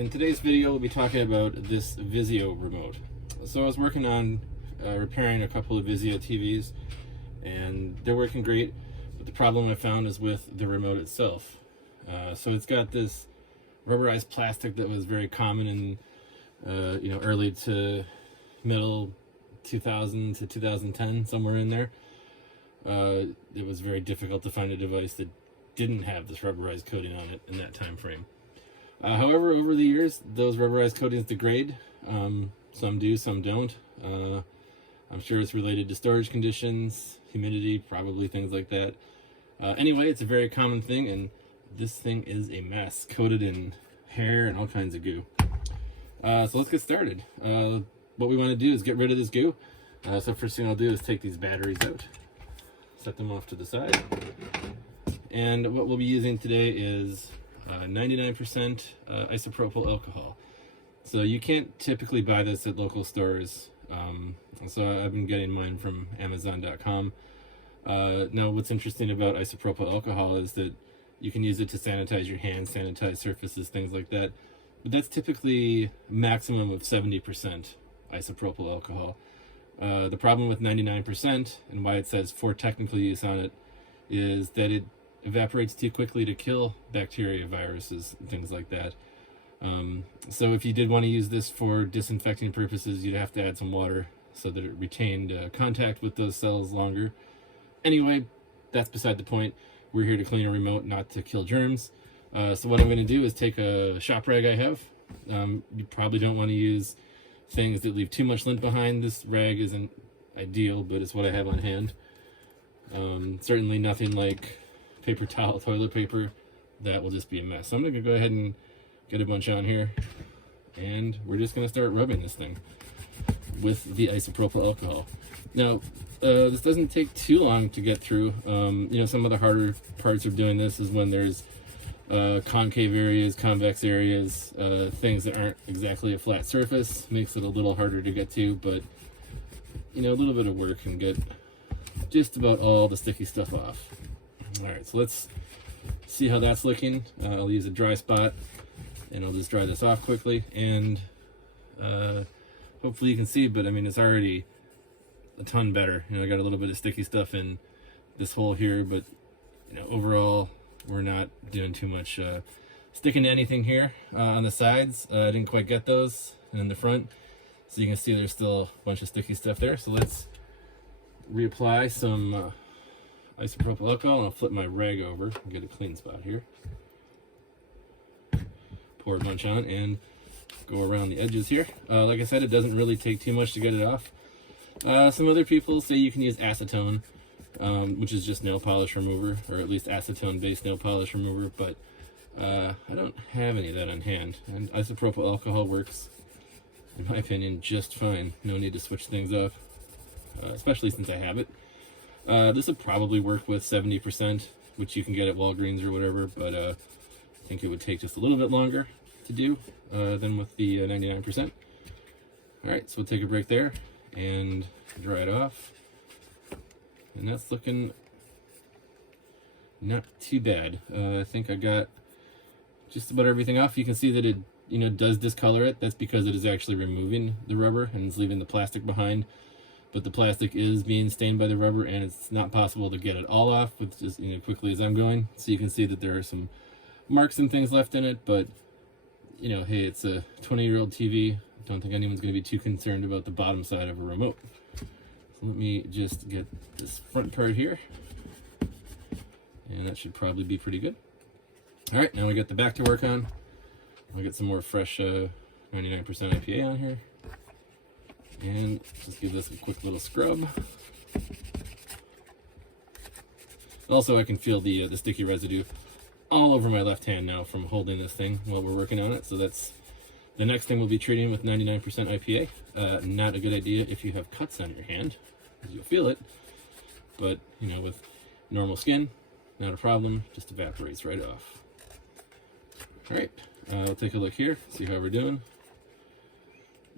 In today's video, we'll be talking about this Vizio remote. So I was working on repairing a couple of Vizio TVs, and they're working great, but the problem I found is with the remote itself. So it's got this rubberized plastic that was very common in early to middle 2000 to 2010, somewhere in there. It was very difficult to find a device that didn't have this rubberized coating on it in that time frame. However, over the years, those rubberized coatings degrade. Some do, some don't. I'm sure it's related to storage conditions, humidity, probably things like that. Anyway, it's a very common thing, and this thing is a mess, coated in hair and all kinds of goo. So let's get started. What we want to do is get rid of this goo. So first thing I'll do is take these batteries out, set them off to the side. And what we'll be using today is 99% isopropyl alcohol. So you can't typically buy this at local stores. So I've been getting mine from Amazon.com. Now what's interesting about isopropyl alcohol is that you can use it to sanitize your hands, sanitize surfaces, things like that. But that's typically maximum of 70% isopropyl alcohol. The problem with 99% and why it says for technical use on it is that it evaporates too quickly to kill bacteria, viruses, and things like that. So if you did want to use this for disinfecting purposes, you'd have to add some water so that it retained contact with those cells longer. Anyway, that's beside the point. We're here to clean a remote, not to kill germs. So what I'm going to do is take a shop rag I have. You probably don't want to use things that leave too much lint behind. This rag isn't ideal, but it's what I have on hand. Certainly nothing like paper towel, toilet paper. That will just be a mess. So I'm going to go ahead and get a bunch on here, and we're just going to start rubbing this thing with the isopropyl alcohol. Now, this doesn't take too long to get through. Some of the harder parts of doing this is when there's concave areas, convex areas, things that aren't exactly a flat surface. Makes it a little harder to get to, but a little bit of work can get just about all the sticky stuff off. All right, so let's see how that's looking. I'll use a dry spot, and I'll just dry this off quickly, and hopefully you can see, but I mean, it's already a ton better. I got a little bit of sticky stuff in this hole here, but overall, we're not doing too much sticking to anything here on the sides. I didn't quite get those in the front, so you can see there's still a bunch of sticky stuff there. So let's reapply some isopropyl alcohol, and I'll flip my rag over and get a clean spot here. Pour a bunch on and go around the edges here. Like I said, it doesn't really take too much to get it off. Some other people say you can use acetone, which is just nail polish remover, or at least acetone-based nail polish remover, but I don't have any of that on hand. And isopropyl alcohol works, in my opinion, just fine. No need to switch things up, especially since I have it. This would probably work with 70%, which you can get at Walgreens or whatever, but I think it would take just a little bit longer to do than with the 99%. All right, so we'll take a break there and dry it off. And that's looking not too bad. I think I got just about everything off. You can see that it does discolor it. That's because it is actually removing the rubber and it's leaving the plastic behind. But the plastic is being stained by the rubber, and it's not possible to get it all off with just quickly as I'm going. So you can see that there are some marks and things left in it, but hey, it's a 20-year-old TV. I don't think anyone's going to be too concerned about the bottom side of a remote. So let me just get this front part here, and that should probably be pretty good. All right, now we got the back to work on. I'll get some more fresh 99% IPA on here. And just give this a quick little scrub. Also, I can feel the sticky residue all over my left hand now from holding this thing while we're working on it. So that's the next thing we'll be treating with 99% IPA. Not a good idea if you have cuts on your hand, because you'll feel it. But, with normal skin, not a problem, just evaporates right off. All right, we'll take a look here, see how we're doing.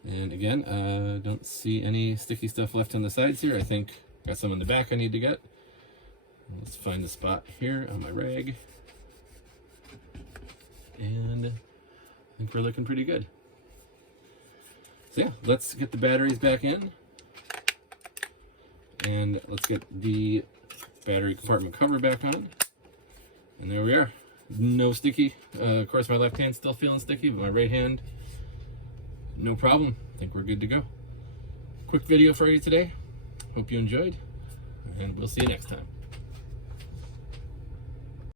And again, don't see any sticky stuff left on the sides here. I think got some in the back I need to get. Let's find the spot here on my rag. And I think we're looking pretty good. So yeah, let's get the batteries back in. And let's get the battery compartment cover back on. And there we are. No sticky. Of course, my left hand's still feeling sticky, but my right hand, no problem. I think we're good to go. Quick video for you today. Hope you enjoyed, and we'll see you next time.